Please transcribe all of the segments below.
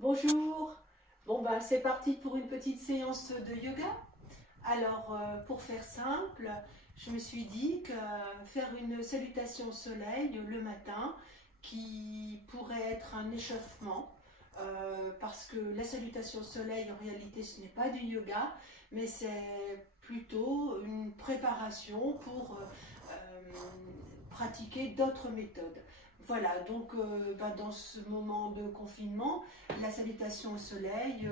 Bonjour. Bon ben c'est parti pour une petite séance de yoga. Alors pour faire simple, je me suis dit que faire une salutation au soleil le matin qui pourrait être un échauffement parce que la salutation au soleil en réalité ce n'est pas du yoga mais c'est plutôt une préparation pour pratiquer d'autres méthodes. Voilà, donc dans ce moment de confinement, la salutation au soleil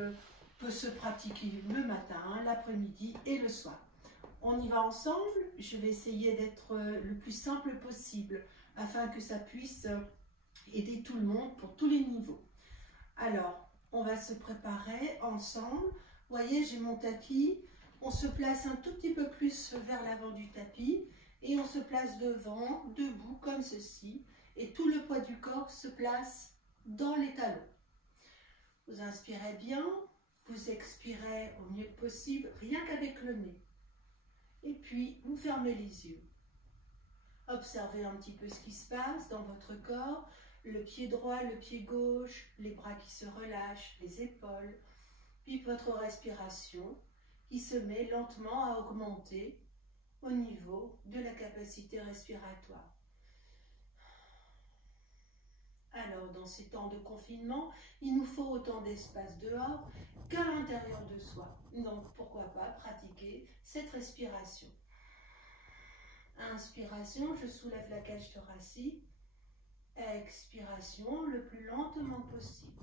peut se pratiquer le matin, l'après-midi et le soir. On y va ensemble, je vais essayer d'être le plus simple possible afin que ça puisse aider tout le monde pour tous les niveaux. Alors, on va se préparer ensemble. Vous voyez, j'ai mon tapis, on se place un tout petit peu plus vers l'avant du tapis et on se place devant, debout comme ceci. Et tout le poids du corps se place dans les talons. Vous inspirez bien, vous expirez au mieux possible, rien qu'avec le nez. Et puis, vous fermez les yeux. Observez un petit peu ce qui se passe dans votre corps, le pied droit, le pied gauche, les bras qui se relâchent, les épaules, puis votre respiration qui se met lentement à augmenter au niveau de la capacité respiratoire. Alors, dans ces temps de confinement, il nous faut autant d'espace dehors qu'à l'intérieur de soi. Donc, pourquoi pas pratiquer cette respiration. Inspiration, je soulève la cage thoracique. Expiration, le plus lentement possible.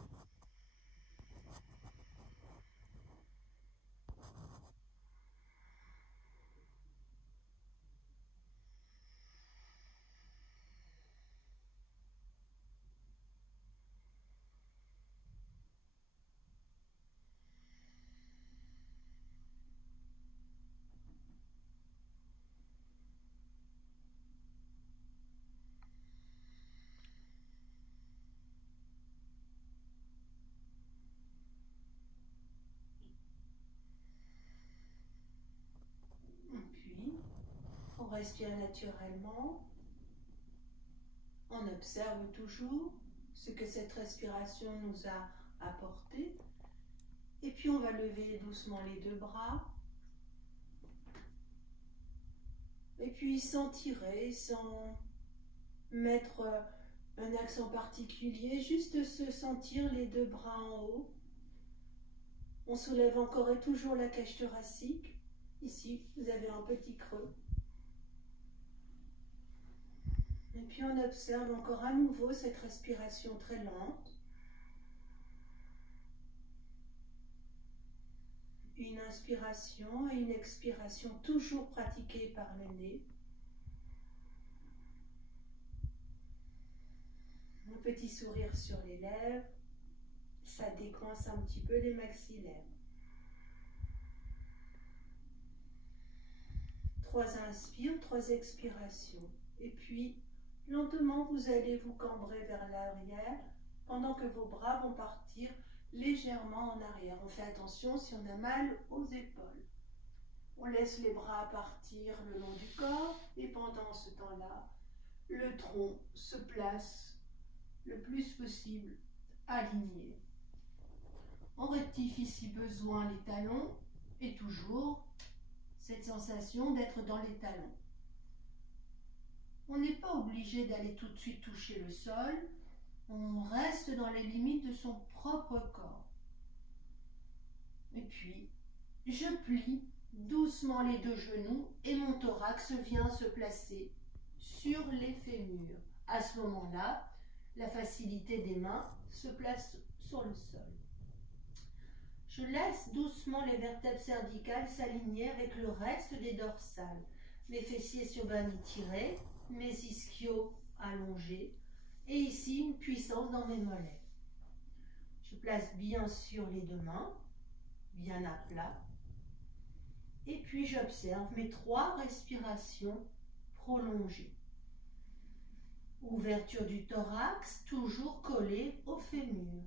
Puis, on respire naturellement. On observe toujours ce que cette respiration nous a apporté. Et puis, on va lever doucement les deux bras. Et puis, sans tirer, sans mettre un accent particulier, juste se sentir les deux bras en haut. On soulève encore et toujours la cage thoracique. Ici, vous avez un petit creux. Et puis on observe encore à nouveau cette respiration très lente. Une inspiration et une expiration toujours pratiquée par le nez. Un petit sourire sur les lèvres. Ça décoince un petit peu les maxillaires. 3 inspires, 3 expirations. Et puis, lentement, vous allez vous cambrer vers l'arrière pendant que vos bras vont partir légèrement en arrière. On fait attention si on a mal aux épaules. On laisse les bras partir le long du corps et pendant ce temps-là, le tronc se place le plus possible aligné. On rectifie si besoin les talons et toujours cette sensation d'être dans les talons. On n'est pas obligé d'aller tout de suite toucher le sol, on reste dans les limites de son propre corps. Et puis, je plie doucement les deux genoux et mon thorax vient se placer sur les fémurs. À ce moment-là, la facilité des mains se place sur le sol. Je laisse doucement les vertèbres cervicales s'aligner avec le reste des dorsales. Mes fessiers sont bien étirés, mes ischios allongés et ici une puissance dans mes mollets. Je place bien sûr les deux mains, bien à plat. Et puis j'observe mes 3 respirations prolongées. Ouverture du thorax, toujours collée au fémur.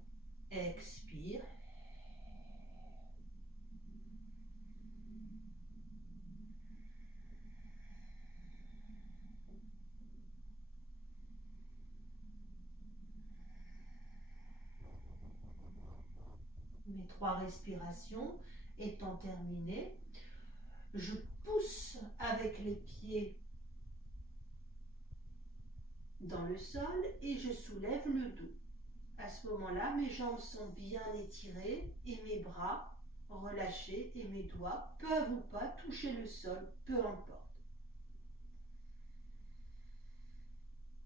Expire. Mes 3 respirations étant terminées, je pousse avec les pieds dans le sol et je soulève le dos. À ce moment-là, mes jambes sont bien étirées et mes bras relâchés et mes doigts peuvent ou pas toucher le sol, peu importe.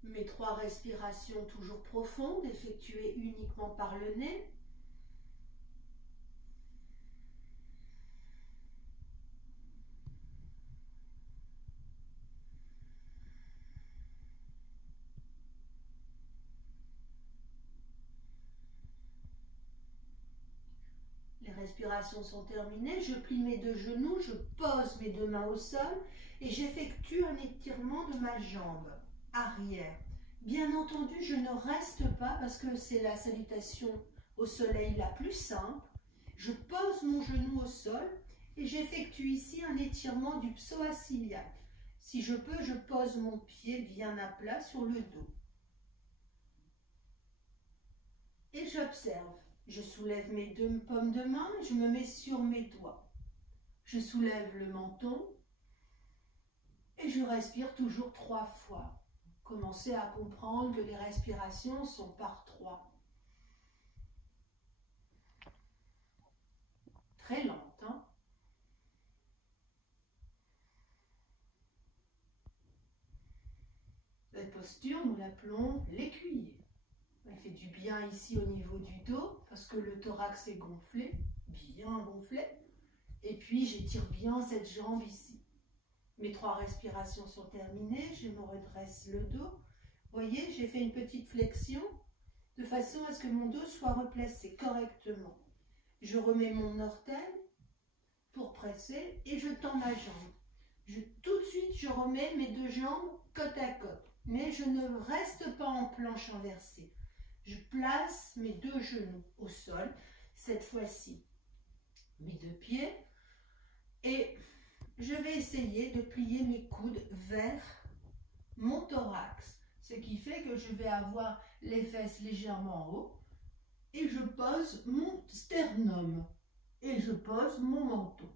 Mes 3 respirations toujours profondes, effectuées uniquement par le nez. Les respirations sont terminées, je plie mes 2 genoux, je pose mes 2 mains au sol et j'effectue un étirement de ma jambe arrière. Bien entendu, je ne reste pas parce que c'est la salutation au soleil la plus simple. Je pose mon genou au sol et j'effectue ici un étirement du psoas iliaque. Si je peux, je pose mon pied bien à plat sur le dos. Et j'observe. Je soulève mes 2 paumes de main et je me mets sur mes doigts. Je soulève le menton et je respire toujours 3 fois. Commencez à comprendre que les respirations sont par 3. Très lente, hein? Cette posture, nous l'appelons l'écuyer. Elle fait du bien ici au niveau du dos parce que le thorax est gonflé, bien gonflé. Et puis j'étire bien cette jambe ici. Mes 3 respirations sont terminées, je me redresse le dos. Vous voyez, j'ai fait une petite flexion de façon à ce que mon dos soit replacé correctement. Je remets mon orteil pour presser et je tends ma jambe. Tout de suite, je remets mes 2 jambes côte à côte. Mais je ne reste pas en planche inversée. Je place mes 2 genoux au sol, cette fois-ci mes 2 pieds, et je vais essayer de plier mes coudes vers mon thorax, ce qui fait que je vais avoir les fesses légèrement en haut, et je pose mon sternum, et je pose mon menton.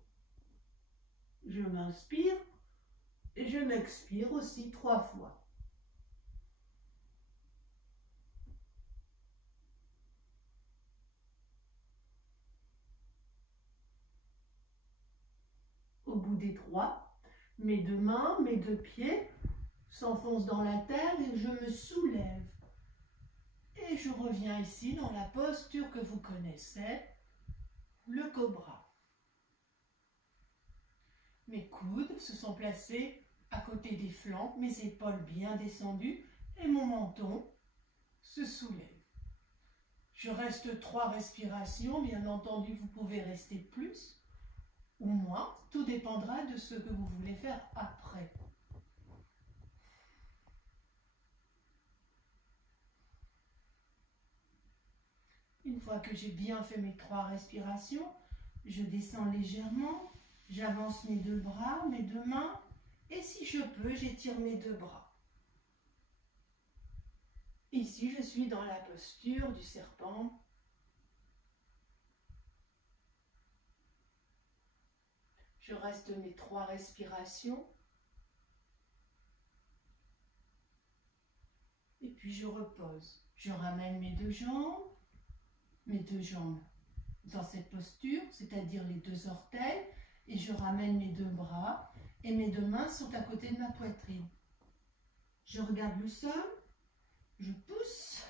Je m'inspire, et je m'expire aussi 3 fois. Au bout des 3, mes 2 mains, mes 2 pieds s'enfoncent dans la terre et je me soulève. Et je reviens ici dans la posture que vous connaissez, le cobra. Mes coudes se sont placés à côté des flancs, mes épaules bien descendues et mon menton se soulève. Je reste 3 respirations, bien entendu vous pouvez rester plus ou moins, tout dépendra de ce que vous voulez faire après. Une fois que j'ai bien fait mes 3 respirations, je descends légèrement, j'avance mes 2 bras, mes 2 mains, et si je peux, j'étire mes 2 bras. Ici, je suis dans la posture du serpent. Je reste mes 3 respirations. Et puis je repose. Je ramène mes 2 jambes dans cette posture, c'est-à-dire les 2 orteils, et je ramène mes 2 bras, et mes 2 mains sont à côté de ma poitrine. Je regarde le sol, je pousse,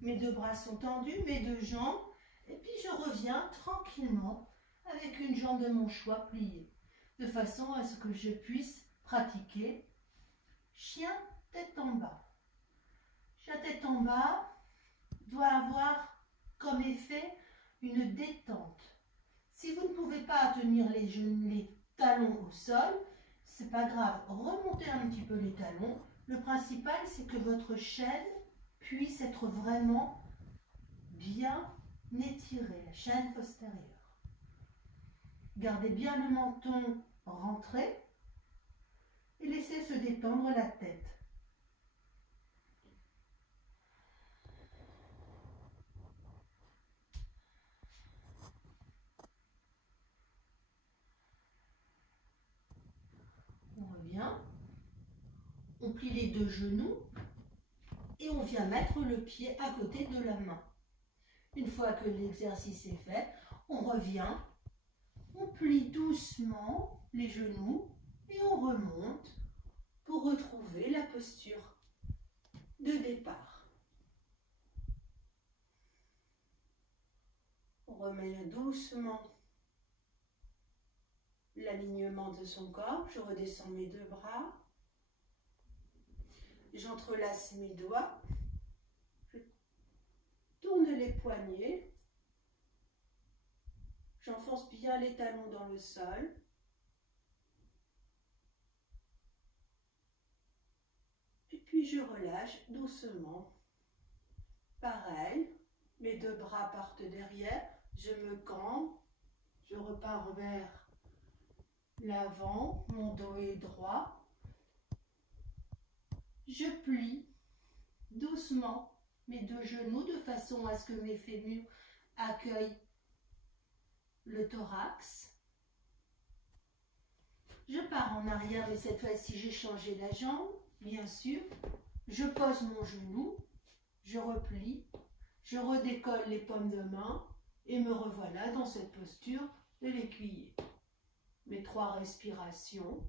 mes 2 bras sont tendus, mes 2 jambes, et puis je reviens tranquillement avec une jambe de mon choix pliée, de façon à ce que je puisse pratiquer chien tête en bas. Chien tête en bas doit avoir comme effet une détente. Si vous ne pouvez pas tenir les talons au sol, c'est pas grave, remontez un petit peu les talons. Le principal, c'est que votre chaîne puisse être vraiment bien étirée, la chaîne postérieure. Gardez bien le menton rentré et laissez se détendre la tête. plie les deux genoux et on vient mettre le pied à côté de la main. Une fois que l'exercice est fait, on revient, on plie doucement les genoux et on remonte pour retrouver la posture de départ. On remet doucement l'alignement de son corps. Je redescends mes deux bras. J'entrelace mes doigts. Je tourne les poignets. J'enfonce bien les talons dans le sol. Et puis je relâche doucement. Pareil, mes deux bras partent derrière. Je me cambre. Je repars vers l'avant. Mon dos est droit. Je plie doucement mes deux genoux de façon à ce que mes fémurs accueillent le thorax. Je pars en arrière, mais cette fois-ci j'ai changé la jambe, bien sûr. Je pose mon genou, je replie, je redécolle les paumes de main et me revoilà dans cette posture de l'écuyer. Mes 3 respirations.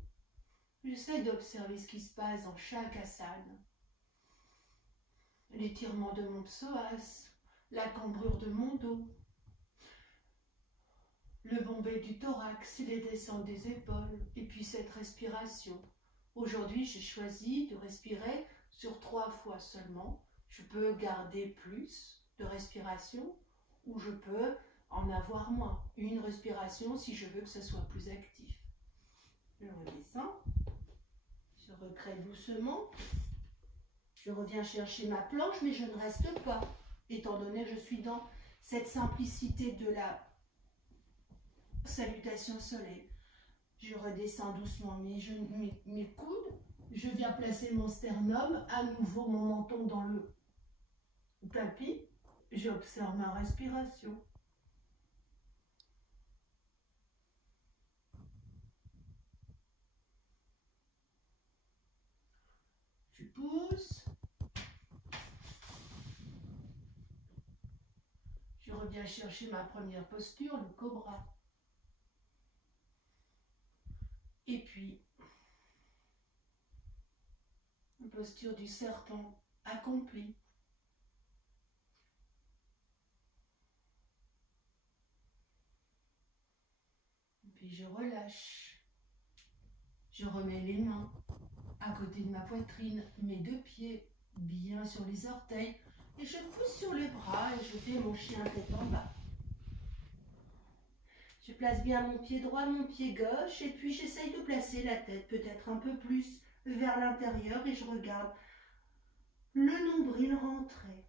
J'essaie d'observer ce qui se passe dans chaque asana. L'étirement de mon psoas, la cambrure de mon dos, le bombé du thorax, les descentes des épaules, et puis cette respiration. Aujourd'hui, j'ai choisi de respirer sur 3 fois seulement. Je peux garder plus de respiration ou je peux en avoir moins. Une respiration si je veux que ce soit plus actif. Je redescends. Je recrée doucement. Je reviens chercher ma planche, mais je ne reste pas, étant donné que je suis dans cette simplicité de la salutation soleil. Je redescends doucement mes coudes. Je viens placer mon sternum, à nouveau mon menton dans le tapis. J'observe ma respiration. Je pousse. Je reviens chercher ma première posture, le cobra. Et puis, une posture du serpent accomplie. Et puis je relâche. Je remets les mains à côté de ma poitrine, mes 2 pieds bien sur les orteils. Et je pousse sur les bras et je fais mon chien tête en bas. Je place bien mon pied droit, mon pied gauche et puis j'essaye de placer la tête peut-être un peu plus vers l'intérieur et je regarde le nombril rentrer.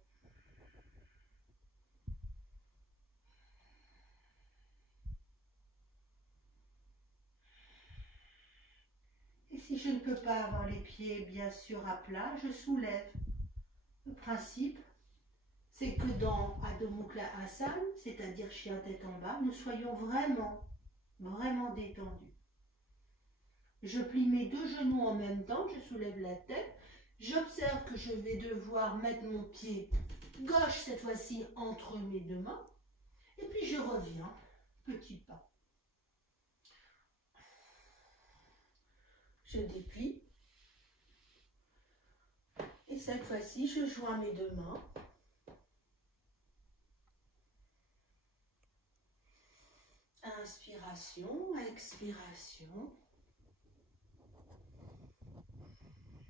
Et si je ne peux pas avoir les pieds bien sûr à plat, je soulève. Le principe, c'est que dans Adho Mukha Asana, c'est-à-dire chien tête en bas, nous soyons vraiment détendus. Je plie mes 2 genoux en même temps, je soulève la tête. J'observe que je vais devoir mettre mon pied gauche cette fois-ci entre mes 2 mains. Et puis je reviens, petit pas. Je déplie. Et cette fois-ci, je joins mes 2 mains. Inspiration, expiration.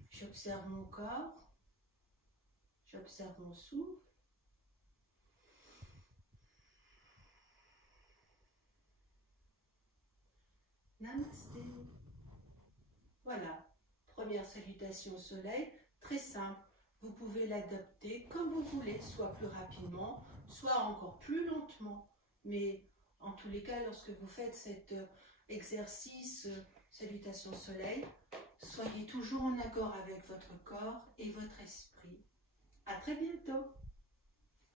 J'observe mon corps. J'observe mon souffle. Namasté. Voilà, première salutation au soleil, très simple. Vous pouvez l'adapter comme vous voulez, soit plus rapidement, soit encore plus lentement. Mais en tous les cas, lorsque vous faites cet exercice, salutation au soleil, soyez toujours en accord avec votre corps et votre esprit. À très bientôt.